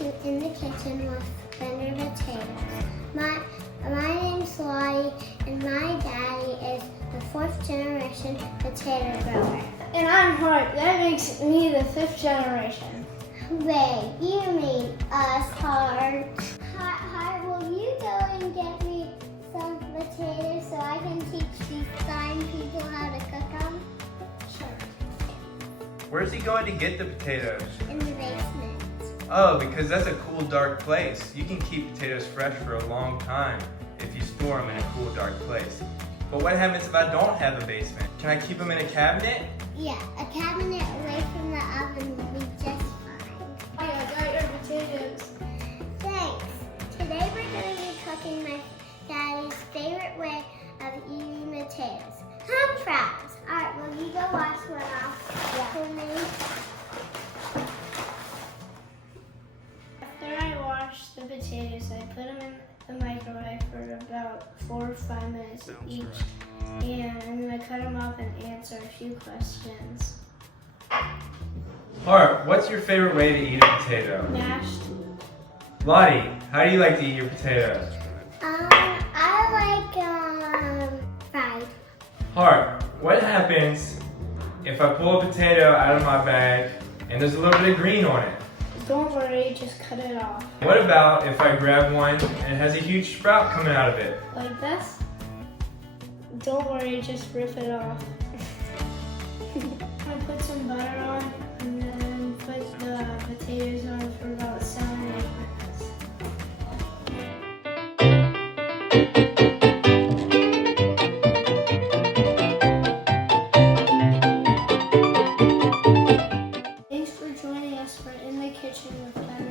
to In the Kitchen with Fender Potatoes. My name's Lottie, and my daddy is the 4th generation potato grower. And I'm Hart. That makes me the 5th generation. Wait, you mean us, Hart? Hart, will you go and get me some potatoes so I can teach these blind people how to cook them? Sure. Where's he going to get the potatoes? In the basement. Oh, because that's a cool, dark place. You can keep potatoes fresh for a long time if you store them in a cool, dark place. But what happens if I don't have a basement? Can I keep them in a cabinet? Yeah, a cabinet away from the oven will be just fine. Oh, I got your potatoes. Thanks. Today we're going to be cooking my daddy's favorite way of eating potatoes. Ham fries. Alright, will you go wash one off for me? After I wash the potatoes, I put them in the microwave for about 4 or 5 minutes each. And then I cut them up and answer a few questions. Hart, what's your favorite way to eat a potato? Mashed. Lottie, how do you like to eat your potatoes? I like fried. Hart, what happens if I pull a potato out of my bag and there's a little bit of green on it? Don't worry, just cut it off. What about if I grab one and it has a huge sprout coming out of it? Like this? Don't worry, just rip it off. I put some butter on and then put the potatoes on for about 7 or 8 minutes. Thanks for joining us for In the Kitchen with Fender